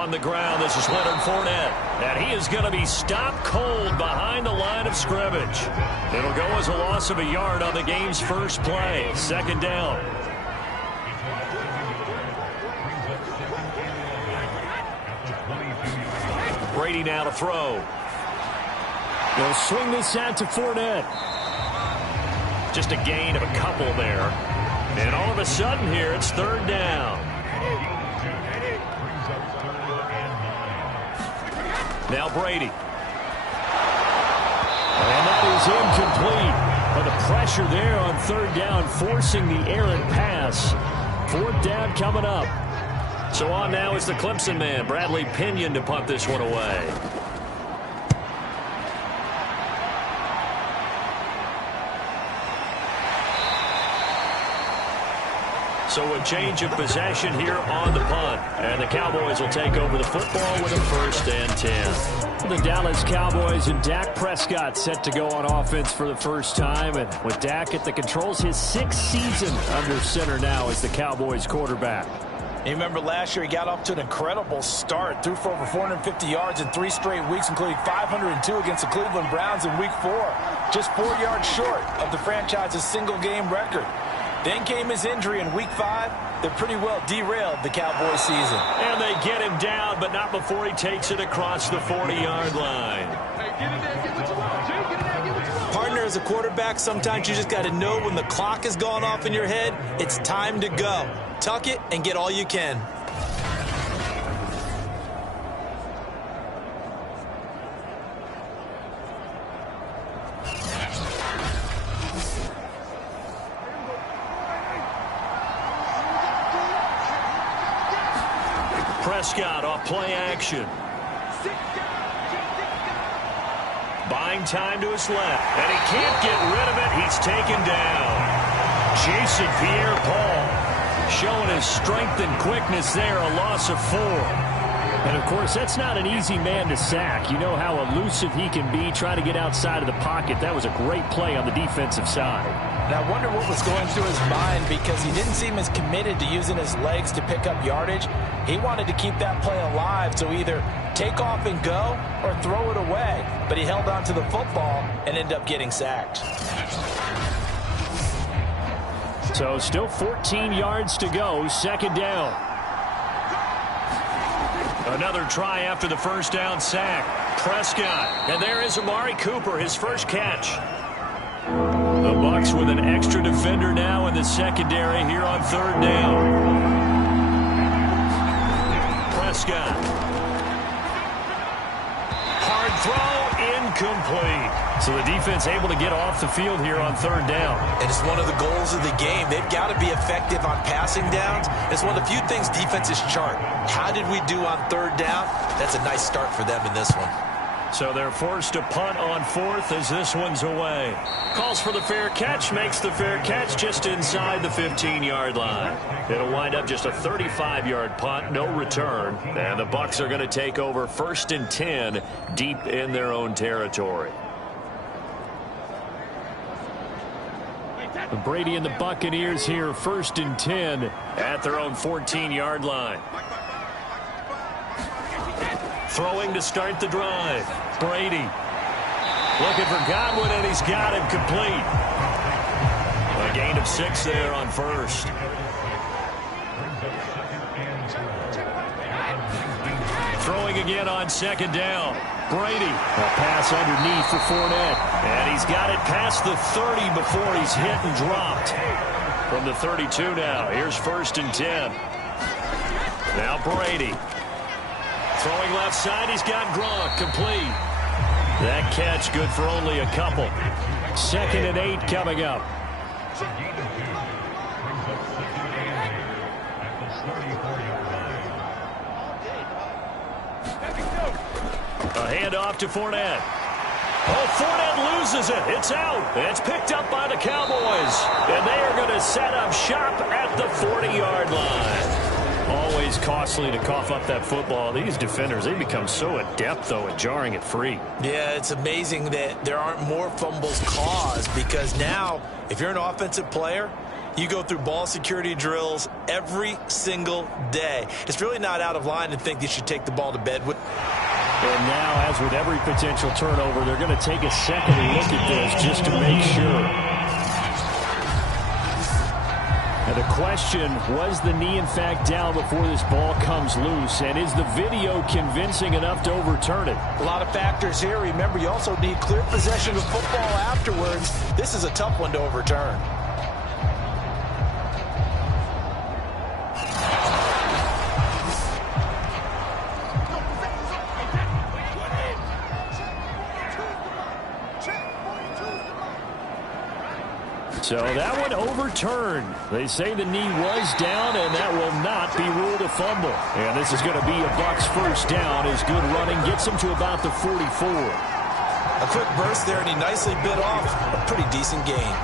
On the ground, this is Leonard Fournette. And he is going to be stopped cold behind the line of scrimmage. It'll go as a loss of a yard on the game's first play. Second down. Brady now to throw. They'll swing this out to Fournette. Just a gain of a couple there. And all of a sudden here, it's third down. Now Brady. And that is incomplete. But the pressure there on third down, forcing the errant pass. Fourth down coming up. So on now is the Clemson man, Bradley Pinion, to punt this one away. So a change of possession here on the punt. And the Cowboys will take over the football with a 1st and 10. The Dallas Cowboys and Dak Prescott set to go on offense for the first time. And with Dak at the controls, his 6th season under center now as the Cowboys quarterback. You remember last year he got off to an incredible start. Threw for over 450 yards in 3 straight weeks, including 502 against the Cleveland Browns in Week 4. Just 4 yards short of the franchise's single-game record. Then came his injury in Week 5 that pretty well derailed the Cowboys season. And they get him down, but not before he takes it across the 40-yard line. Partner, as a quarterback, sometimes you just got to know when the clock has gone off in your head, it's time to go. Tuck it and get all you can. Prescott off play action. Buying time to his left. And he can't get rid of it. He's taken down. Jason Pierre-Paul showing his strength and quickness there. A loss of 4. And, of course, that's not an easy man to sack. You know how elusive he can be trying to get outside of the pocket. That was a great play on the defensive side. And I wonder what was going through his mind, because he didn't seem as committed to using his legs to pick up yardage. He wanted to keep that play alive, so either take off and go or throw it away. But he held on to the football and ended up getting sacked. So still 14 yards to go, second down. Another try after the first down sack. Prescott. And there is Amari Cooper, his first catch. The Bucs with an extra defender now in the secondary here on third down. Prescott. Hard throw, incomplete. So the defense able to get off the field here on third down. And it's one of the goals of the game. They've got to be effective on passing downs. It's one of the few things defenses chart. How did we do on third down? That's a nice start for them in this one. So they're forced to punt on 4th as this one's away. Calls for the fair catch, makes the fair catch just inside the 15-yard line. It'll wind up just a 35-yard punt, no return. And the Bucs are going to take over 1st and 10 deep in their own territory. Brady and the Buccaneers here, 1st and 10 at their own 14-yard line. Throwing to start the drive. Brady looking for Godwin, and he's got him complete. A gain of 6 there on first. Throwing again on second down. Brady. A pass underneath for Fournette. And he's got it past the 30 before he's hit and dropped. From the 32 now. Here's 1st and 10. Now Brady. Throwing left side, he's got Gronk, complete. That catch good for only a couple. 2nd and 8 coming up. A handoff to Fournette. Oh, Fournette loses it. It's out. It's picked up by the Cowboys. And they are going to set up shop at the 40-yard line. Always costly to cough up that football. These defenders, they become so adept, though, at jarring it free. Yeah, it's amazing that there aren't more fumbles caused, because now, if you're an offensive player, You go through ball security drills every single day. It's really not out of line to think you should take the ball to bed with. And now, as with every potential turnover, they're going to take a second look at this just to make sure. And the question, was the knee in fact down before this ball comes loose? And is the video convincing enough to overturn it? A lot of factors here. Remember, you also need clear possession of football afterwards. This is a tough one to overturn. So that one overturned. They say the knee was down, and that will not be ruled a fumble. And this is going to be a Bucs first down as good running gets them to about the 44. A quick burst there, and he nicely bit off a pretty decent gain.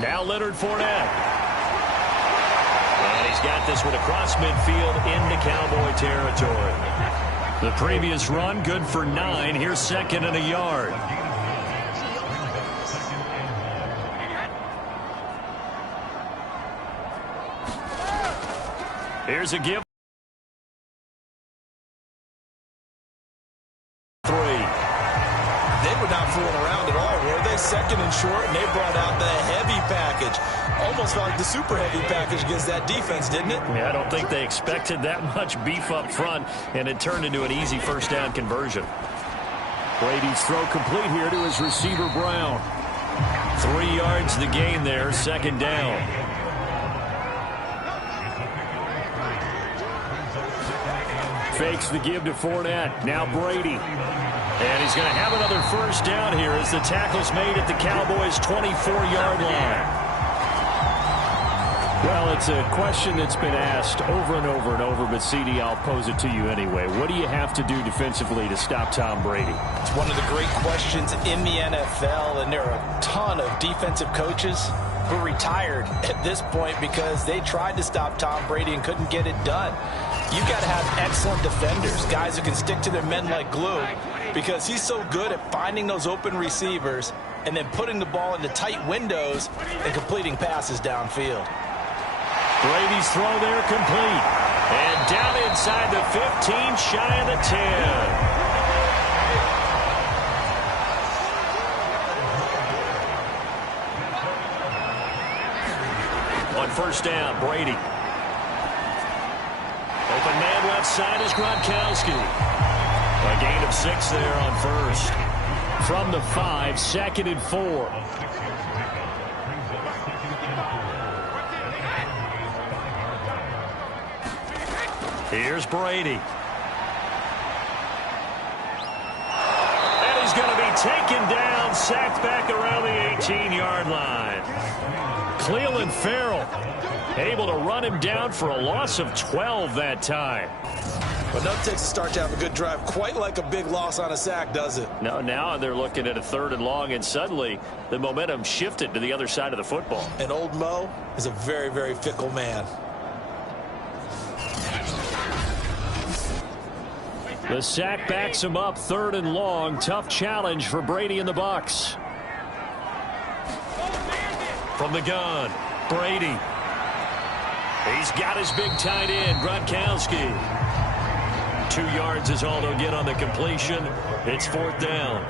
Now Leonard Fournette. And he's got this one across midfield into Cowboy territory. The previous run, good for 9. Here's second and a yard. Here's a give. 3. They were not fooling around at all, were they? Second and short, and they brought out the heavy package. Almost felt like the super heavy package against that defense, didn't it? Yeah, I don't think they expected that much beef up front, and it turned into an easy first down conversion. Brady's throw complete here to his receiver, Brown. 3 yards the gain there, second down. Fakes the give to Fournette. Now Brady. And he's going to have another first down here as the tackle's made at the Cowboys' 24-yard line. Well, it's a question that's been asked over and over and over, but CD, I'll pose it to you anyway. What do you have to do defensively to stop Tom Brady? It's one of the great questions in the NFL, and there are a ton of defensive coaches who are retired at this point because they tried to stop Tom Brady and couldn't get it done. You've got to have excellent defenders, guys who can stick to their men like glue, because he's so good at finding those open receivers and then putting the ball into tight windows and completing passes downfield. Brady's throw there complete. And down inside the 15, shy of the 10. On first down, Brady. Open man left side is Gronkowski. A gain of 6 there on first. From the 5, second and 4. Here's Brady. And he's going to be taken down, sacked back around the 18-yard line. Cleveland Farrell able to run him down for a loss of 12 that time. But no takes a start to have a good drive, quite like a big loss on a sack, does it? No, now they're looking at a 3rd and long, and suddenly the momentum shifted to the other side of the football. And old Mo is a very, very fickle man. The sack backs him up, 3rd and long. Tough challenge for Brady and the Bucs. From the gun, Brady. He's got his big tight end, Gronkowski. 2 yards is all they'll get on the completion. It's 4th down.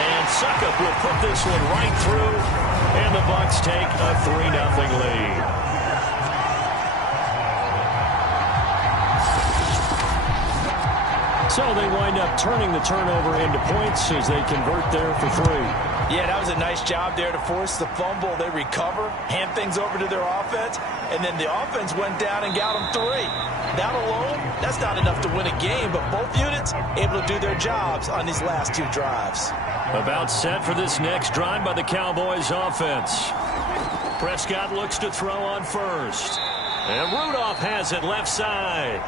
And Suckup will put this one right through, and the Bucs take a 3-0 lead. So they wind up turning the turnover into points as they convert there for 3. Yeah, that was a nice job there to force the fumble. They recover, hand things over to their offense, and then the offense went down and got them 3. That alone, that's not enough to win a game, but both units able to do their jobs on these last 2 drives. About set for this next drive by the Cowboys offense. Prescott looks to throw on first. And Rudolph has it left side.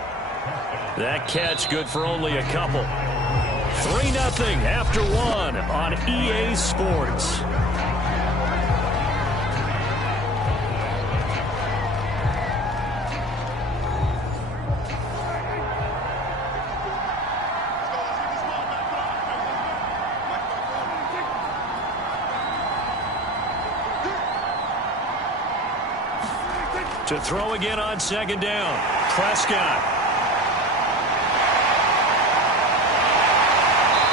That catch good for only a couple. 3-0 after one on EA Sports. To throw again on second down. Prescott.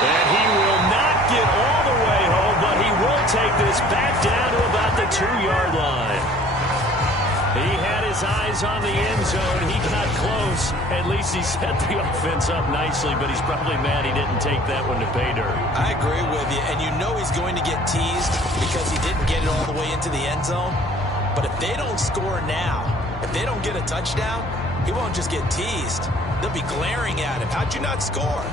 And he will not get all the way home, but he will take this back down to about the 2-yard line. He had his eyes on the end zone. He got close. At least he set the offense up nicely, but he's probably mad he didn't take that one to pay dirt. I agree with you, and you know he's going to get teased because he didn't get it all the way into the end zone. But if they don't score now, if they don't get a touchdown, he won't just get teased. They'll be glaring at him. How'd you not score?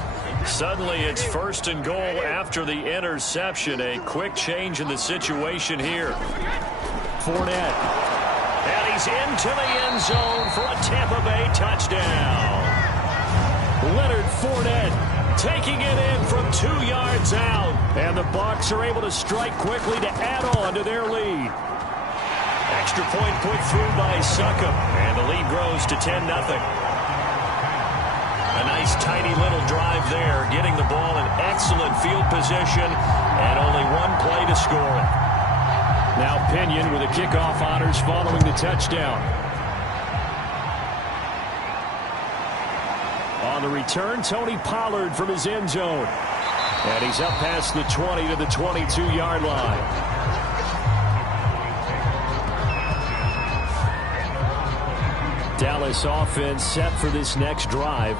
Suddenly it's 1st and goal after the interception. A quick change in the situation here. Fournette. And he's into the end zone for a Tampa Bay touchdown. Leonard Fournette taking it in from 2 yards out. And the Bucs are able to strike quickly to add on to their lead. Extra point put through by Succop, and the lead grows to 10-0. A nice, tidy little drive there, getting the ball in excellent field position, and only one play to score it. Now Pinion with the kickoff honors following the touchdown. On the return, Tony Pollard from his end zone. And he's up past the 20 to the 22-yard line. Dallas offense set for this next drive.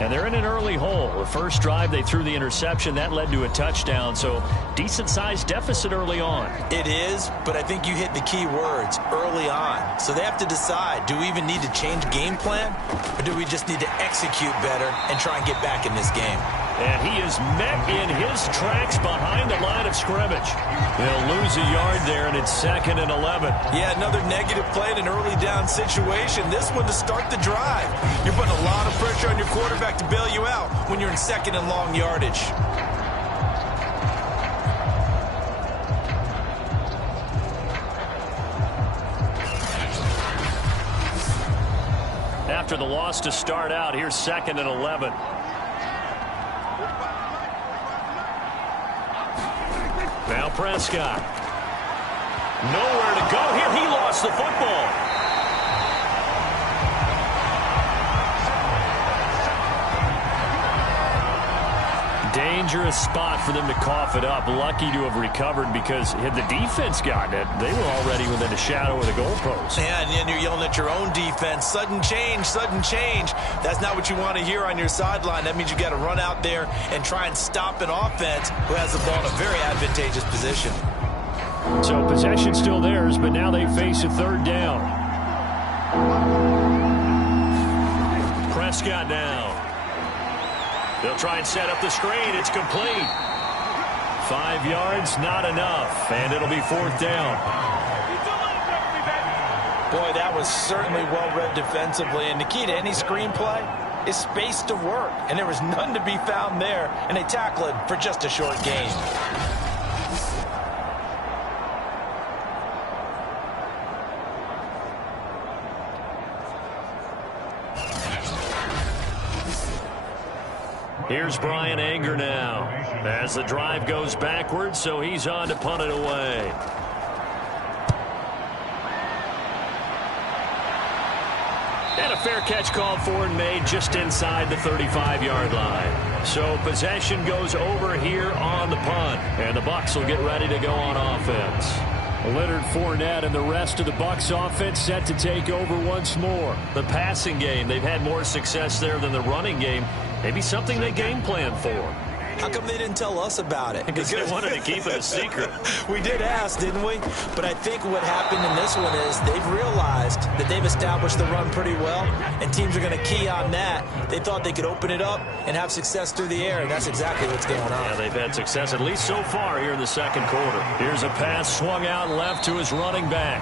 And they're in an early hole. The first drive, they threw the interception. That led to a touchdown. So decent-sized deficit early on. It is, but I think you hit the key words, early on. So they have to decide, do we even need to change game plan? Or do we just need to execute better and try and get back in this game? And he is met in his tracks behind the line of scrimmage. They'll lose a yard there, and it's 2nd and 11. Yeah, another negative play in an early down situation. This one to start the drive. You're putting a lot of pressure on your quarterback to bail you out when you're in 2nd and long yardage. After the loss to start out, here's 2nd and 11. Now Prescott. Nowhere to go here. He lost the football. Dangerous spot for them to cough it up. Lucky to have recovered because had the defense gotten it, they were already within a shadow of the goalpost. Yeah, and then you're yelling at your own defense. Sudden change, sudden change. That's not what you want to hear on your sideline. That means you got to run out there and try and stop an offense who has the ball in a very advantageous position. So possession still theirs, but now they face a 3rd down. Prescott now. They'll try and set up the screen. It's complete. 5 yards, not enough. And it'll be 4th down. Boy, that was certainly well-read defensively. And the key to any screenplay is space to work. And there was none to be found there. And they tackle it for just a short gain. Here's Brian Anger now as the drive goes backwards, so he's on to punt it away. And a fair catch called for and made just inside the 35-yard line. So possession goes over here on the punt, and the Bucs will get ready to go on offense. Leonard Fournette and the rest of the Bucs offense set to take over once more. The passing game, they've had more success there than the running game. Maybe something they game plan for. How come they didn't tell us about it? Because they wanted to keep it a secret. We did ask, didn't we? But I think what happened in this one is they've realized that they've established the run pretty well, and teams are going to key on that. They thought they could open it up and have success through the air, and that's exactly what's going on. Yeah, they've had success, at least so far, here in the 2nd quarter. Here's a pass swung out left to his running back.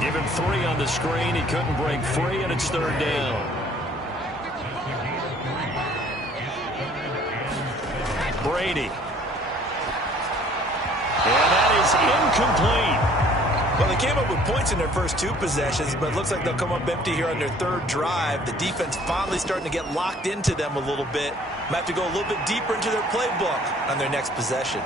Give him 3 on the screen. He couldn't break free, and it's 3rd down. Brady. And that is incomplete. Well, they came up with points in their first 2 possessions, but it looks like they'll come up empty here on their 3rd drive. The defense finally starting to get locked into them a little bit. Might have to go a little bit deeper into their playbook on their next possession.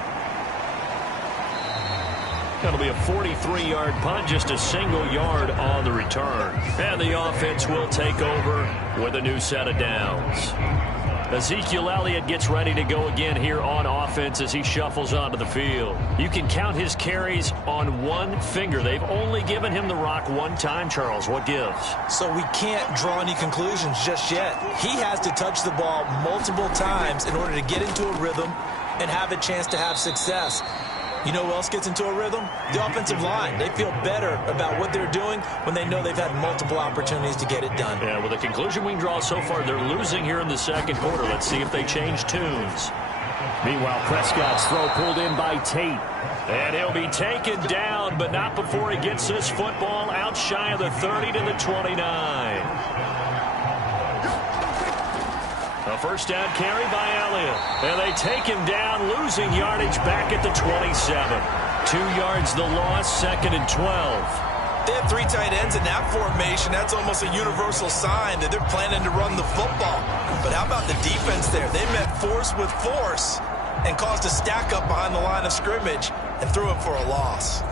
That'll be a 43-yard punt, just a single yard on the return. And the offense will take over with a new set of downs. Ezekiel Elliott gets ready to go again here on offense as he shuffles onto the field. You can count his carries on one finger. They've only given him the rock one time, Charles. What gives? So we can't draw any conclusions just yet. He has to touch the ball multiple times in order to get into a rhythm and have a chance to have success. You know who else gets into a rhythm? The offensive line. They feel better about what they're doing when they know they've had multiple opportunities to get it done. Yeah, well, the conclusion we can draw so far, they're losing here in the second quarter. Let's see if they change tunes. Meanwhile, Prescott's throw pulled in by Tate. And he'll be taken down, but not before he gets this football out shy of the 30 to the 29. A first down carry by Elliott. And they take him down, losing yardage back at the 27. 2 yards the loss, 2nd and 12. They have 3 tight ends in that formation. That's almost a universal sign that they're planning to run the football. But how about the defense there? They met force with force and caused a stack up behind the line of scrimmage and threw him for a loss.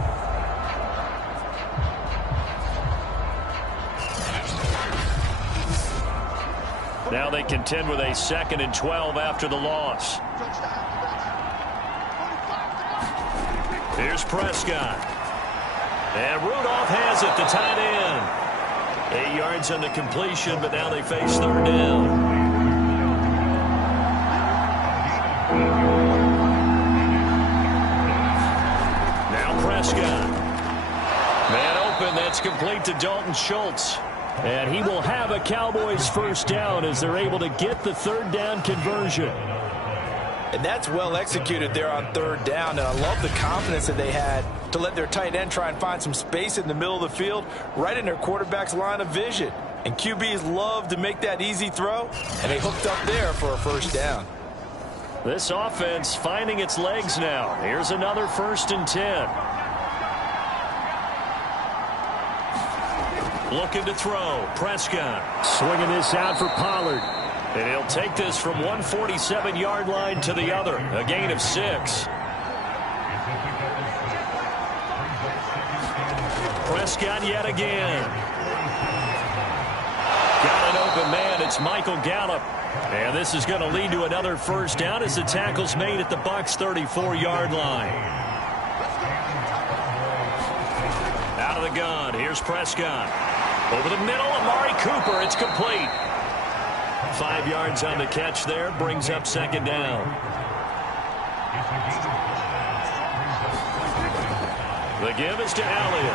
Now they contend with a 2nd and 12 after the loss. Here's Prescott. And Rudolph has it, the tight end. 8 yards on the completion, but now they face 3rd down. Now Prescott. Man open, that's complete to Dalton Schultz. And he will have a Cowboys first down as they're able to get the 3rd down conversion. And that's well executed there on 3rd down. And I love the confidence that they had to let their tight end try and find some space in the middle of the field, right in their quarterback's line of vision. And QBs love to make that easy throw, and they hooked up there for a first down. This offense finding its legs now. Here's another 1st and 10. Looking to throw. Prescott swinging this out for Pollard. And he'll take this from 147-yard line to the other. A gain of 6. Prescott yet again. Got an open man. It's Michael Gallup. And this is going to lead to another first down as the tackle's made at the Bucs' 34-yard line. Out of the gun. Here's Prescott. Over the middle, Amari Cooper. It's complete. 5 yards on the catch there. Brings up 2nd down. The give is to Elliott.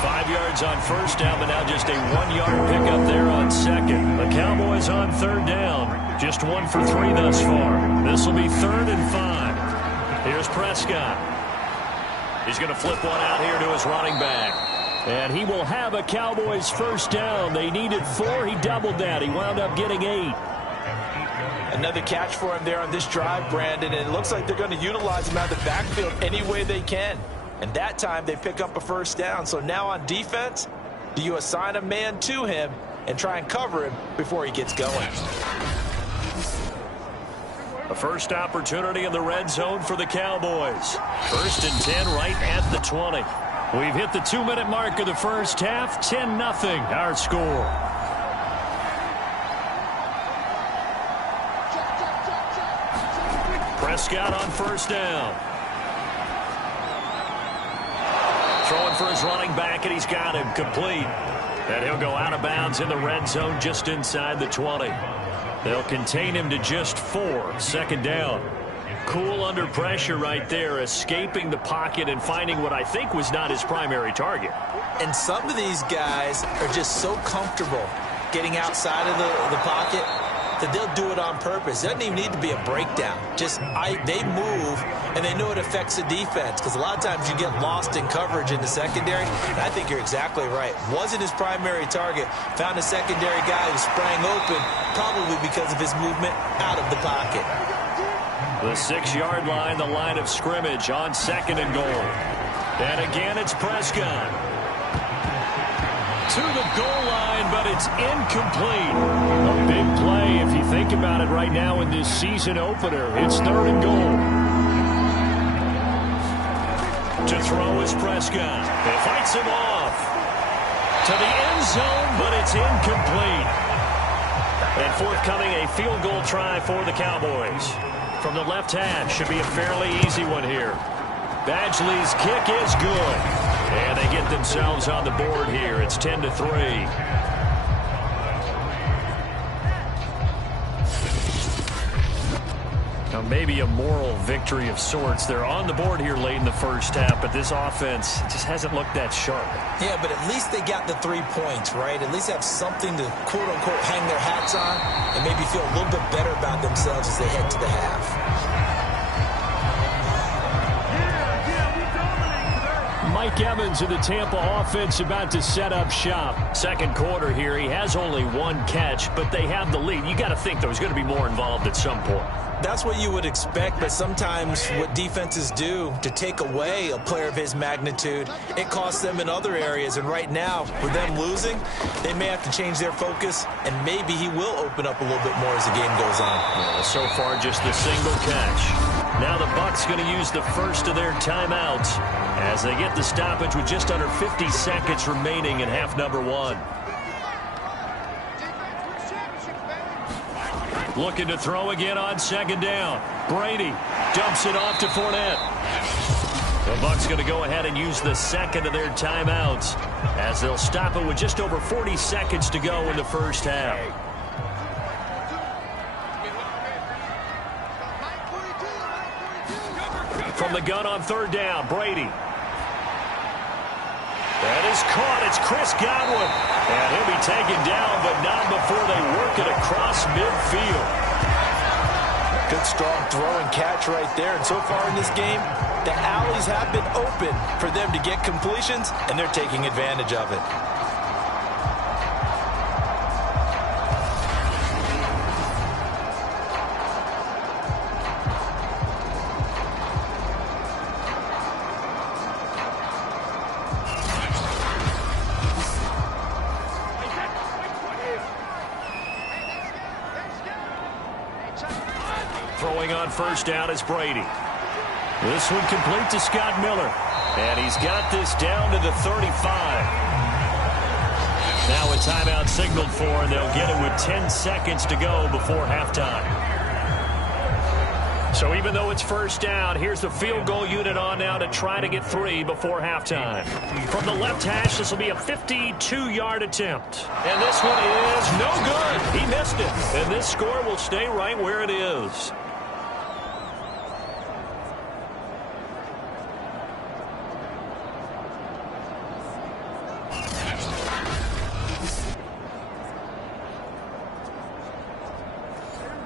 5 yards on first down, but now just a 1-yard pickup there on 2nd. The Cowboys on 3rd down. Just 1 for 3 thus far. This will be 3rd and 5. Here's Prescott. He's going to flip one out here to his running back. And he will have a Cowboys first down. They needed 4. He doubled that. He wound up getting 8. Another catch for him there on this drive, Brandon. And it looks like they're going to utilize him out of the backfield any way they can. And that time they pick up a first down. So now on defense, do you assign a man to him and try and cover him before he gets going? A first opportunity in the red zone for the Cowboys. 1st and 10 right at the 20. We've hit the 2-minute mark of the first half. 10-0 our score. Prescott on first down. Throwing for his running back, and he's got him complete. And he'll go out of bounds in the red zone just inside the 20. They'll contain him to just 4. 2nd down. Cool under pressure right there, escaping the pocket and finding what I think was not his primary target. And some of these guys are just so comfortable getting outside of the pocket that they'll do it on purpose. It doesn't even need to be a breakdown. They move, and they know it affects the defense, because a lot of times you get lost in coverage in the secondary. And I think you're exactly right. Wasn't his primary target. Found a secondary guy who sprang open, probably because of his movement out of the pocket. The 6-yard line, the line of scrimmage on 2nd and goal. And again, it's Prescott. To the goal line, but it's incomplete. A big play if you think about it right now in this season opener. It's 3rd and goal. To throw is Prescott. It fights him off. To the end zone, but it's incomplete. And forthcoming, a field goal try for the Cowboys. From the left hash, should be a fairly easy one here. Badgley's kick is good. And they get themselves on the board here. It's 10-3. Now, maybe a moral victory of sorts. They're on the board here late in the first half, but this offense just hasn't looked that sharp. Yeah, but at least they got the 3 points, right? At least have something to, quote-unquote, hang their hats on and maybe feel a little bit better about themselves as they head to the half. Mike Evans of the Tampa offense about to set up shop. Second quarter here, he has only 1 catch, but they have the lead. You got to think there's going to be more involved at some point. That's what you would expect, but sometimes what defenses do to take away a player of his magnitude, it costs them in other areas. And right now, with them losing, they may have to change their focus, and maybe he will open up a little bit more as the game goes on. Well, so far, just the single catch. Now the Bucs going to use the first of their timeouts as they get the stoppage with just under 50 seconds remaining in half number 1. Looking to throw again on 2nd down. Brady dumps it off to Fournette. The Bucs going to go ahead and use the second of their timeouts as they'll stop it with just over 40 seconds to go in the first half. From the gun on 3rd down, Brady. That is caught. It's Chris Godwin. And he'll be taken down, but not before they work it across midfield. Good, strong throw and catch right there. And so far in this game, the alleys have been open for them to get completions, and they're taking advantage of it. Throwing on 1st down is Brady. This one complete to Scott Miller. And he's got this down to the 35. Now a timeout signaled for, and they'll get it with 10 seconds to go before halftime. So even though it's 1st down, here's the field goal unit on now to try to get 3 before halftime. From the left hash, this will be a 52-yard attempt. And this one is no good. He missed it. And this score will stay right where it is.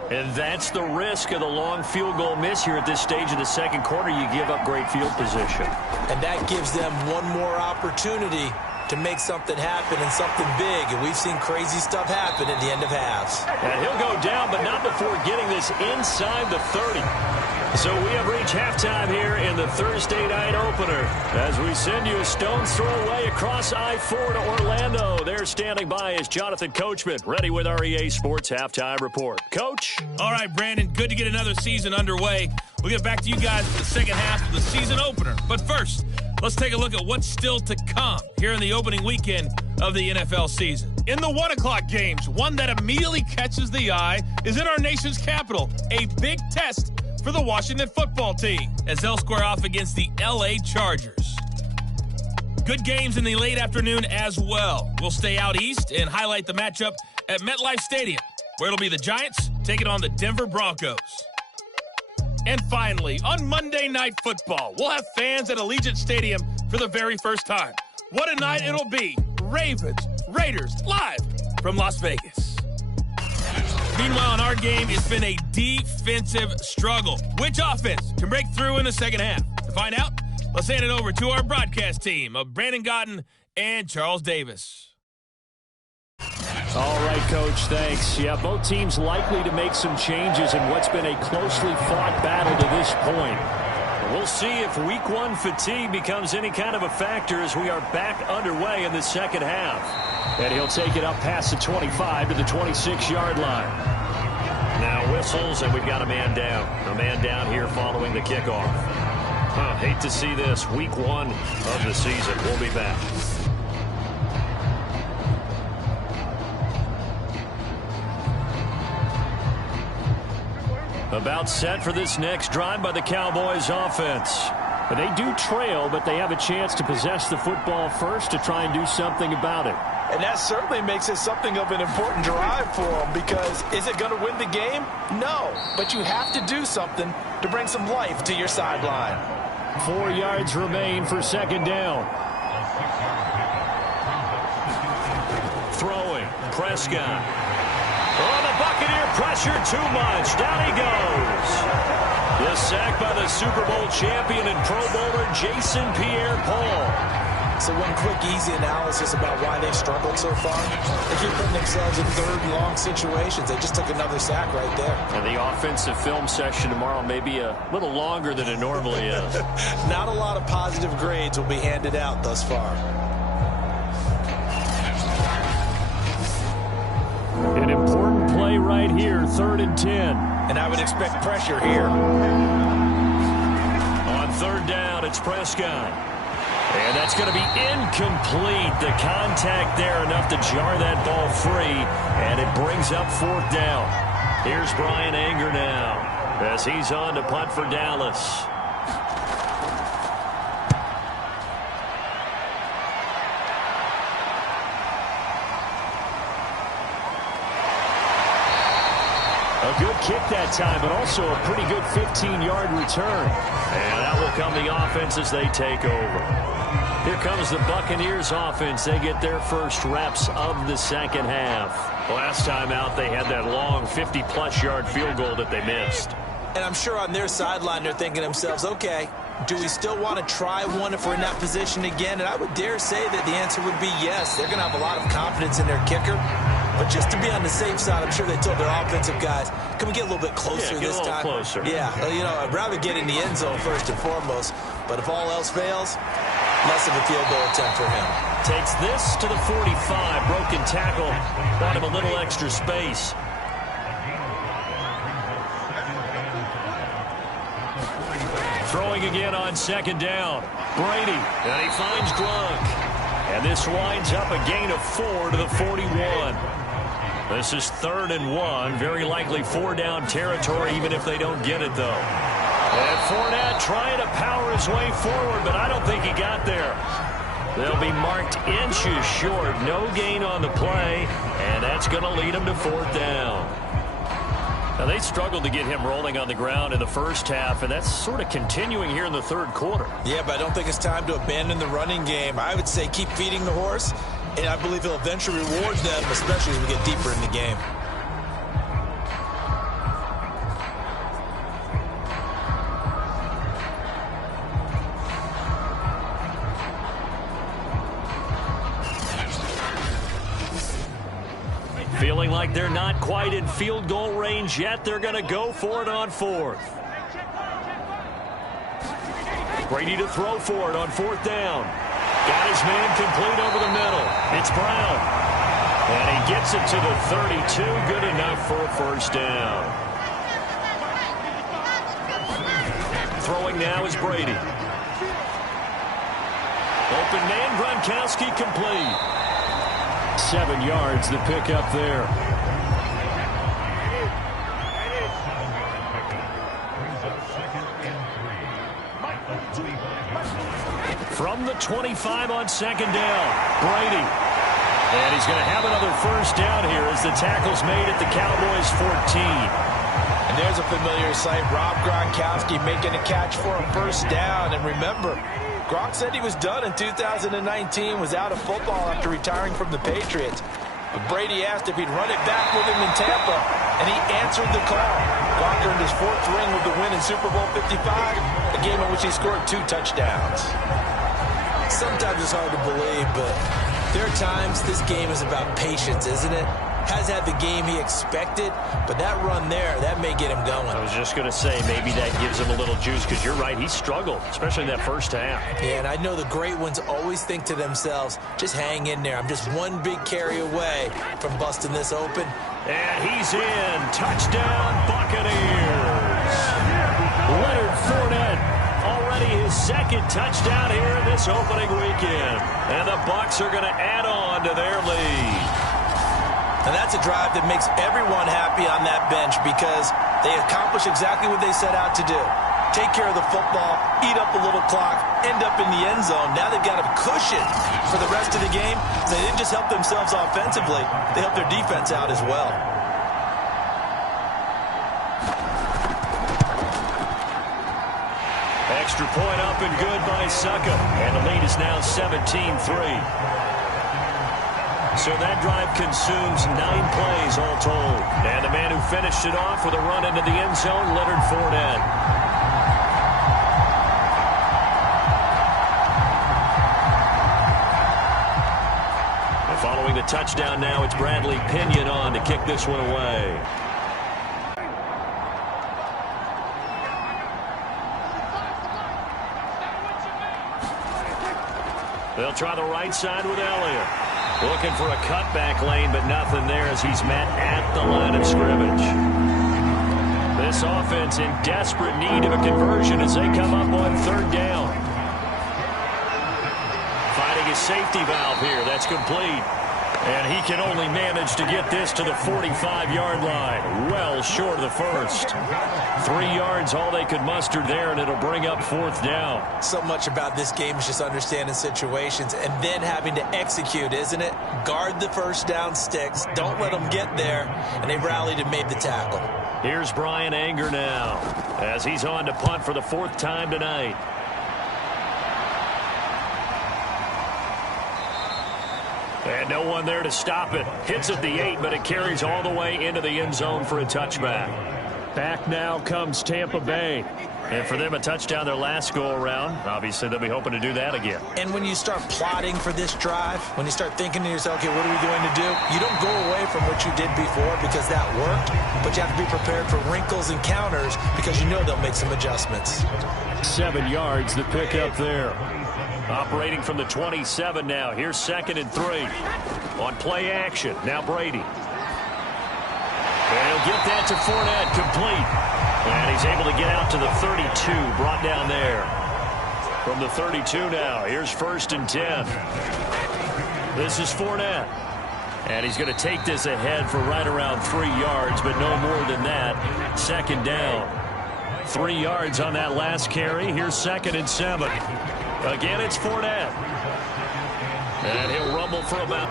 And that's the risk of the long field goal miss here at this stage of the second quarter. You give up great field position. And that gives them one more opportunity to make something happen and something big. And we've seen crazy stuff happen at the end of halves. And he'll go down, but not before getting this inside the 30. So we have reached halftime here in the Thursday night opener as we send you a stone's throw away across I-4 to Orlando. There standing by is Jonathan Coachman, ready with our EA Sports Halftime Report. Coach? All right, Brandon, good to get another season underway. We'll get back to you guys for the second half of the season opener. But first, let's take a look at what's still to come here in the opening weekend of the NFL season. In the 1 o'clock games, one that immediately catches the eye is in our nation's capital, a big test for the Washington football team as they'll square off against the LA Chargers. Good games in the late afternoon as well. We'll stay out east and highlight the matchup at MetLife Stadium, where it'll be the Giants taking on the Denver Broncos. And finally, on Monday Night Football, we'll have fans at Allegiant Stadium for the very first time. What a night it'll be. Ravens, Raiders, live from Las Vegas. Meanwhile, in our game, it's been a defensive struggle. Which offense can break through in the second half? To find out, let's hand it over to our broadcast team of Brandon Gaudin and Charles Davis. All right, Coach. Thanks. Yeah, both teams likely to make some changes in what's been a closely fought battle to this point. We'll see if week one fatigue becomes any kind of a factor as we are back underway in the second half. And he'll take it up past the 25 to the 26-yard line. Now whistles, and we've got a man down. A man down here following the kickoff. Hate to see this. Week one of the season. We'll be back. About set for this next drive by the Cowboys offense. They do trail, but they have a chance to possess the football first to try and do something about it. And that certainly makes it something of an important drive for them, because is it going to win the game? No, but you have to do something to bring some life to your sideline. 4 yards remain for second down. Throwing, Prescott. Oh, the Buccaneer pressure too much. Down he goes. The sack by the Super Bowl champion and Pro Bowler Jason Pierre-Paul. So one quick, easy analysis about why they've struggled so far. They keep putting themselves in third and long situations. They just took another sack right there. And the offensive film session tomorrow may be a little longer than it normally is. Not a lot of positive grades will be handed out thus far. An important play right here, 3rd and 10. And I would expect pressure here. On third down, it's Prescott. And that's going to be incomplete. The contact there enough to jar that ball free. And it brings up 4th down. Here's Brian Anger now as he's on to punt for Dallas. A good kick that time, but also a pretty good 15-yard return. And that will come the offense as they take over. Here comes the Buccaneers offense. They get their first reps of the second half. Last time out, they had that long 50-plus yard field goal that they missed. And I'm sure on their sideline they're thinking to themselves, okay, do we still want to try one if we're in that position again? And I would dare say that the answer would be yes. They're going to have a lot of confidence in their kicker. But just to be on the safe side, I'm sure they told their offensive guys, can we get a little bit closer this time? Closer. Yeah, you know, I'd rather get in the end zone first and foremost. But if all else fails, less of a field goal attempt for him. Takes this to the 45. Broken tackle. Bought him a little extra space. Throwing again on second down. Brady. And he finds Gronk. And this winds up a gain of 4 to the 41. This is 3rd and 1. Very likely 4-down territory, even if they don't get it, though. And Fournette trying to power his way forward, but I don't think he got there. They'll be marked inches short. No gain on the play, and that's going to lead them to 4th down. Now, they struggled to get him rolling on the ground in the first half, and that's sort of continuing here in the third quarter. Yeah, but I don't think it's time to abandon the running game. I would say keep feeding the horse, and I believe he'll eventually reward them, especially as we get deeper in the game. Feeling like they're not quite in field goal range yet. They're going to go for it on 4th. Brady to throw for it on 4th down. Got his man complete over the middle. It's Brown. And he gets it to the 32. Good enough for a first down. Throwing now is Brady. Open man, Gronkowski complete. 7 yards to pick up there. From the 25 on second down, Brady. And he's going to have another first down here as the tackle's made at the Cowboys 14. And there's a familiar sight. Rob Gronkowski making a catch for a first down. And remember, Gronk said he was done in 2019, was out of football after retiring from the Patriots. But Brady asked if he'd run it back with him in Tampa, and he answered the call. Gronk earned his 4th ring with the win in Super Bowl 55, a game in which he scored 2 touchdowns. Sometimes it's hard to believe, but there are times this game is about patience, isn't it? Has had the game he expected, but that run there, that may get him going. I was just going to say, maybe that gives him a little juice, because you're right, he struggled, especially in that first half. Yeah, and I know the great ones always think to themselves, just hang in there. I'm just one big carry away from busting this open. And he's in. Touchdown, Buccaneers. Leonard Fournette, already his second touchdown here in this opening weekend. And the Bucs are going to add on to their lead. And that's a drive that makes everyone happy on that bench because they accomplish exactly what they set out to do. Take care of the football, eat up a little clock, end up in the end zone. Now they've got a cushion for the rest of the game. So they didn't just help themselves offensively, they helped their defense out as well. Extra point up and good by Succa. And the lead is now 17-3. So that drive consumes 9 plays all told. And the man who finished it off with a run into the end zone, Leonard Fournette. And following the touchdown now, it's Bradley Pinion on to kick this one away. They'll try the right side with Elliott. Looking for a cutback lane, but nothing there as he's met at the line of scrimmage. This offense in desperate need of a conversion as they come up on third down. Finding his safety valve here. That's complete. And he can only manage to get this to the 45-yard line. Well short of the first. 3 yards, all they could muster there, and it'll bring up fourth down. So much about this game is just understanding situations and then having to execute, isn't it? Guard the first down sticks. Don't let them get there. And they rallied and made the tackle. Here's Brian Anger now as he's on to punt for the 4th time tonight. And no one there to stop it. Hits at the 8, but it carries all the way into the end zone for a touchback. Back now comes Tampa Bay. And for them, a touchdown their last go-around. Obviously, they'll be hoping to do that again. And when you start plotting for this drive, when you start thinking to yourself, okay, what are we going to do? You don't go away from what you did before because that worked, but you have to be prepared for wrinkles and counters because you know they'll make some adjustments. 7 yards, the pick up there. Operating from the 27 now. Here's 2nd and 3. On play action. Now Brady. And he'll get that to Fournette, complete. And he's able to get out to the 32, brought down there. From the 32 now, here's 1st and 10. This is Fournette. And he's going to take this ahead for right around 3 yards, but no more than that. 2nd down. 3 yards on that last carry. Here's 2nd and 7. Again, it's Fournette. And he'll rumble for about...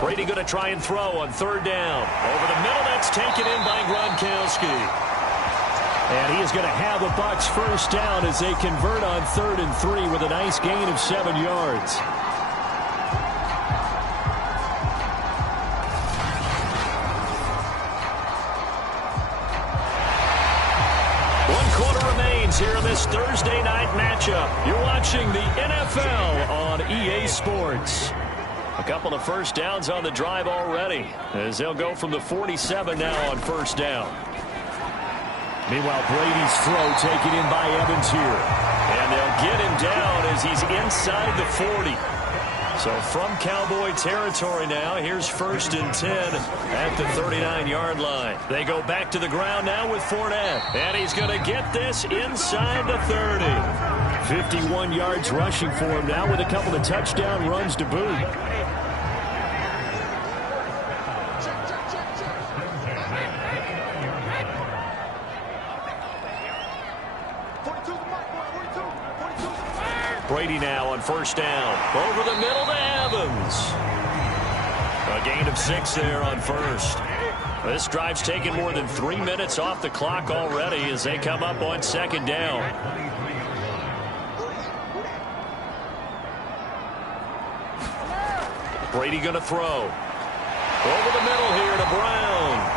Brady going to try and throw on 3rd down. Over the middle, that's taken in by Gronkowski. And he is going to have the Bucs 1st down as they convert on 3rd and 3 with a nice gain of 7 yards. Here in this Thursday night matchup. You're watching the NFL on EA Sports. A couple of 1st downs on the drive already as they'll go from the 47 now on 1st down. Meanwhile, Brady's throw taken in by Evans here. And they'll get him down as he's inside the 40. So from Cowboy territory now, here's 1st and 10 at the 39-yard line. They go back to the ground now with Fournette. And he's going to get this inside the 30. 51 yards rushing for him now with a couple of touchdown runs to boot. Brady now on 1st down. Over the middle to Evans. A gain of 6 there on 1st. This drive's taken more than 3 minutes off the clock already as they come up on 2nd down. Brady going to throw. Over the middle here to Brown.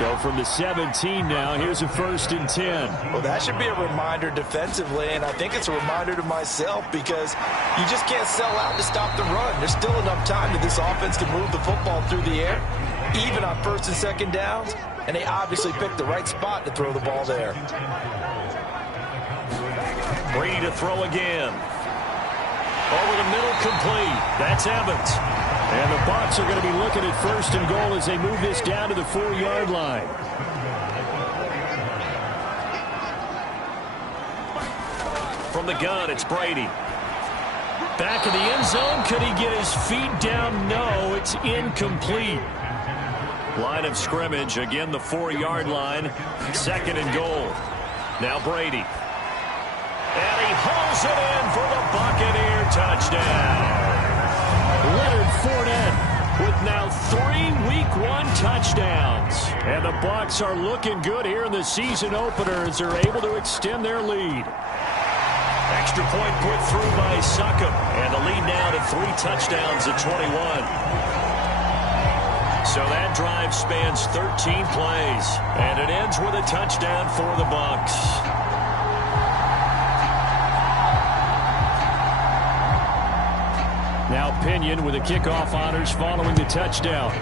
So from the 17 now, here's a 1st and 10. Well, that should be a reminder defensively, and I think it's a reminder to myself because you just can't sell out to stop the run. There's still enough time that this offense can move the football through the air, even on 1st and 2nd downs, and they obviously picked the right spot to throw the ball there. Brady to throw again. Over the middle, complete. That's Evans. And the Bucs are going to be looking at 1st and goal as they move this down to the 4-yard line. From the gun, it's Brady. Back in the end zone. Could he get his feet down? No, it's incomplete. Line of scrimmage, again the 4-yard line. 2nd and goal. Now Brady. And he hauls it in for the Buccaneer touchdown. Leonard Fournette with now 3 Week 1 touchdowns. And the Bucs are looking good here in the season opener as they're able to extend their lead. Extra point put through by Succop. And the lead now to 3 touchdowns at 21. So that drive spans 13 plays. And it ends with a touchdown for the Bucs. Now Pinion with the kickoff honors following the touchdown.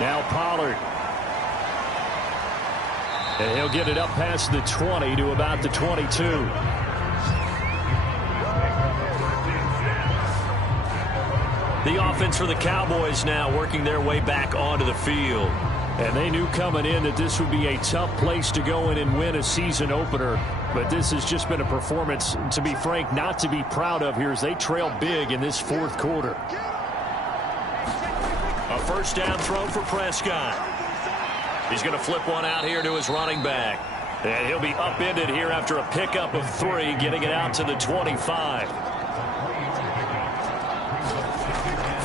Now Pollard. And he'll get it up past the 20 to about the 22. The offense for the Cowboys now working their way back onto the field. And they knew coming in that this would be a tough place to go in and win a season opener. But this has just been a performance, to be frank, not to be proud of here as they trail big in this 4th quarter. A 1st down throw for Prescott. He's going to flip one out here to his running back. And he'll be upended here after a pickup of 3, getting it out to the 25.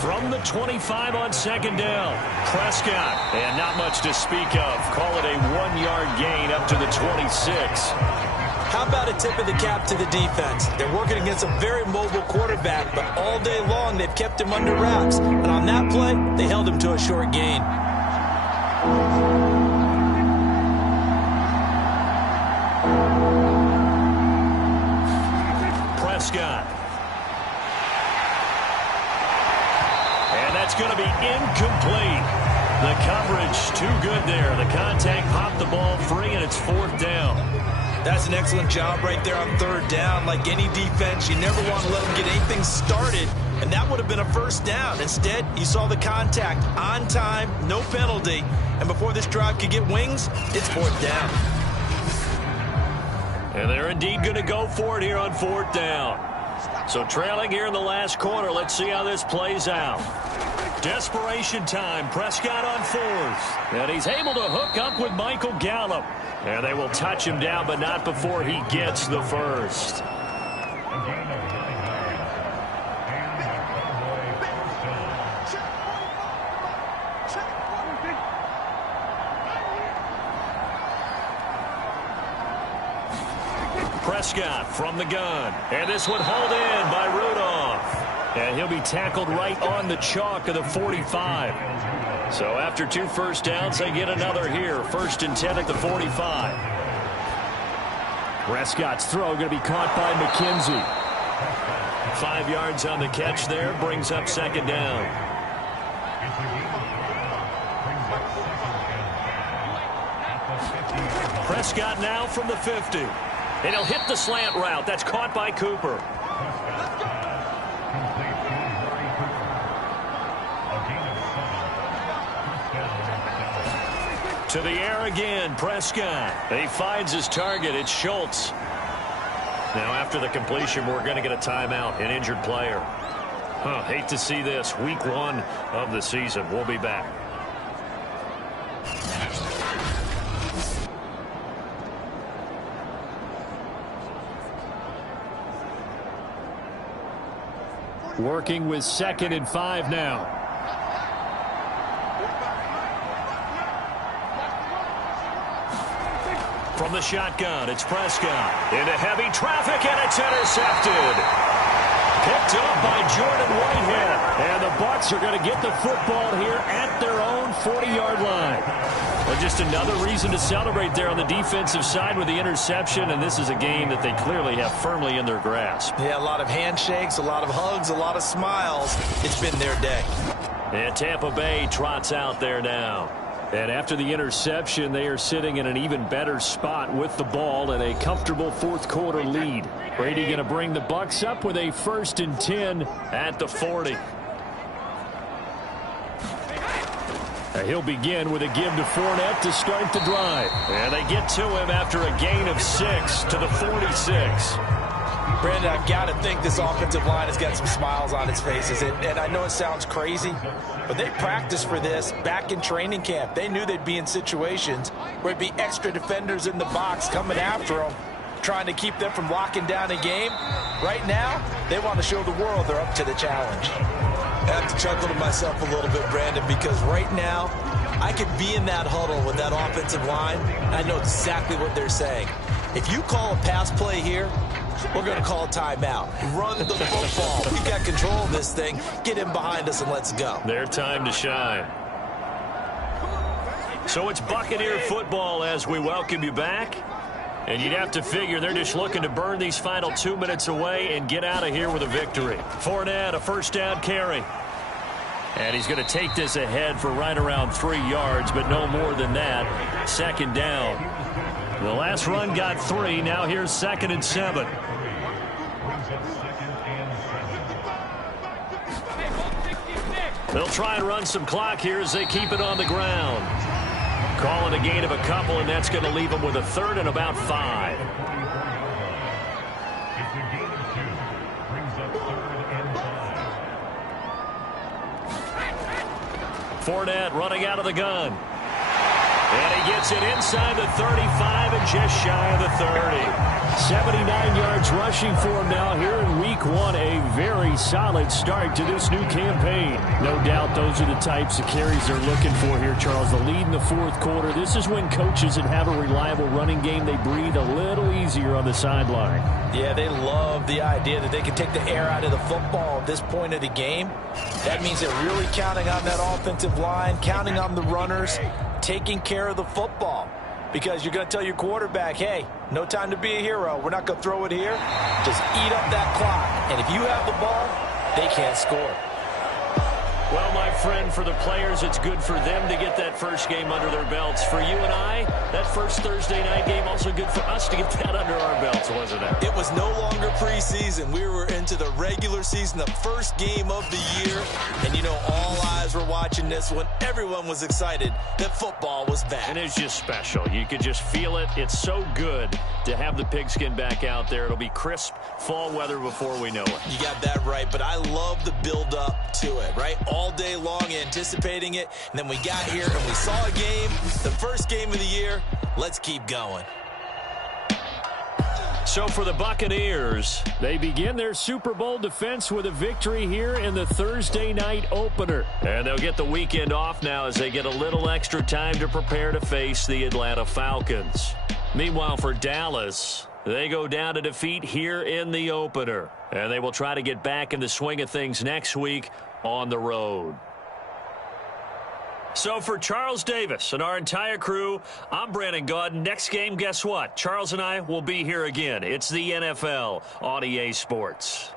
From the 25 on 2nd down, Prescott. And not much to speak of. Call it a 1-yard gain up to the 26. How about a tip of the cap to the defense? They're working against a very mobile quarterback, but all day long they've kept him under wraps. And on that play, they held him to a short gain. Prescott. And that's going to be incomplete. The coverage too good there. The contact popped the ball free, and it's 4th down. That's an excellent job right there on 3rd down. Like any defense, you never want to let them get anything started, and that would have been a 1st down. Instead, you saw the contact on time, no penalty, and before this drive could get wings, it's 4th down. And they're indeed going to go for it here on 4th down. So trailing here in the last quarter, let's see how this plays out. Desperation time, Prescott on 4th. And he's able to hook up with Michael Gallup. And they will touch him down, but not before he gets the 1st. Prescott from the gun. And this one hauled in by Rudolph. And he'll be tackled right on the chalk of the 45. So after 2 1st downs, they get another here. 1st and 10 at the 45. Prescott's throw going to be caught by McKenzie. 5 yards on the catch there. Brings up 2nd down. Prescott now from the 50. And he'll hit the slant route. That's caught by Cooper. To the air again, Prescott. And he finds his target. It's Schultz. Now after the completion, we're going to get a timeout, an injured player. Hate to see this. Week 1 of the season. We'll be back. Working with 2nd and 5 now. From the shotgun, it's Prescott. Into heavy traffic, and it's intercepted. Picked up by Jordan Whitehead. And the Bucs are going to get the football here at their own 40-yard line. Well, just another reason to celebrate there on the defensive side with the interception, and this is a game that they clearly have firmly in their grasp. Yeah, a lot of handshakes, a lot of hugs, a lot of smiles. It's been their day. And Tampa Bay trots out there now. And after the interception, they are sitting in an even better spot with the ball and a comfortable fourth-quarter lead. Brady going to bring the Bucs up with a 1st and 10 at the 40. He'll begin with a give to Fournette to start the drive. And they get to him after a gain of 6 to the 46. Brandon, I've got to think this offensive line has got some smiles on its faces. And I know it sounds crazy, but they practiced for this back in training camp. They knew they'd be in situations where it'd be extra defenders in the box coming after them, trying to keep them from locking down a game. Right now, they want to show the world they're up to the challenge. I have to chuckle to myself a little bit, Brandon, because right now, I could be in that huddle with that offensive line. I know exactly what they're saying. If you call a pass play here, we're going to call a timeout. Run the football. We've got control of this thing. Get him behind us and let's go. Their time to shine. So it's Buccaneer football as we welcome you back. And you'd have to figure they're just looking to burn these final 2 minutes away and get out of here with a victory. Fournette, a first down carry. And he's going to take this ahead for right around 3 yards, but no more than that. 2nd down. The last run got 3. Now here's 2nd and 7. They'll try and run some clock here as they keep it on the ground. Calling a gain of a couple, and that's going to leave them with a 3rd and about 5. Fournette running out of the gun. And he gets it inside the 35 and just shy of the 30. 79 yards rushing for him now here in week 1. A very solid start to this new campaign. No doubt those are the types of carries they're looking for here, Charles. The lead in the 4th quarter. This is when coaches that have a reliable running game, they breathe a little easier on the sideline. Yeah, they love the idea that they can take the air out of the football at this point of the game. That means they're really counting on that offensive line, counting on the runners, taking care of the football. Because you're going to tell your quarterback, hey, no time to be a hero. We're not going to throw it here. Just eat up that clock. And if you have the ball, they can't score. Well, my friend, for the players, it's good for them to get that first game under their belts. For you and I, that first Thursday night game, also good for us to get that under our belts, wasn't it? It was no longer preseason. We were into the regular season, the first game of the year. And, you know, all eyes were watching this when everyone was excited that football was back. And it's just special. You could just feel it. It's so good to have the pigskin back out there. It'll be crisp fall weather before we know it. You got that right, but I love the build-up to it, right? All day long anticipating it, and then we got here and we saw a game, the first game of the year. Let's keep going. So for the Buccaneers, they begin their Super Bowl defense with a victory here in the Thursday night opener. And they'll get the weekend off now as they get a little extra time to prepare to face the Atlanta Falcons. Meanwhile, for Dallas, they go down to defeat here in the opener. And they will try to get back in the swing of things next week on the road. So for Charles Davis and our entire crew, I'm Brandon Gaudin. Next game, guess what? Charles and I will be here again. It's the NFL on EA Sports.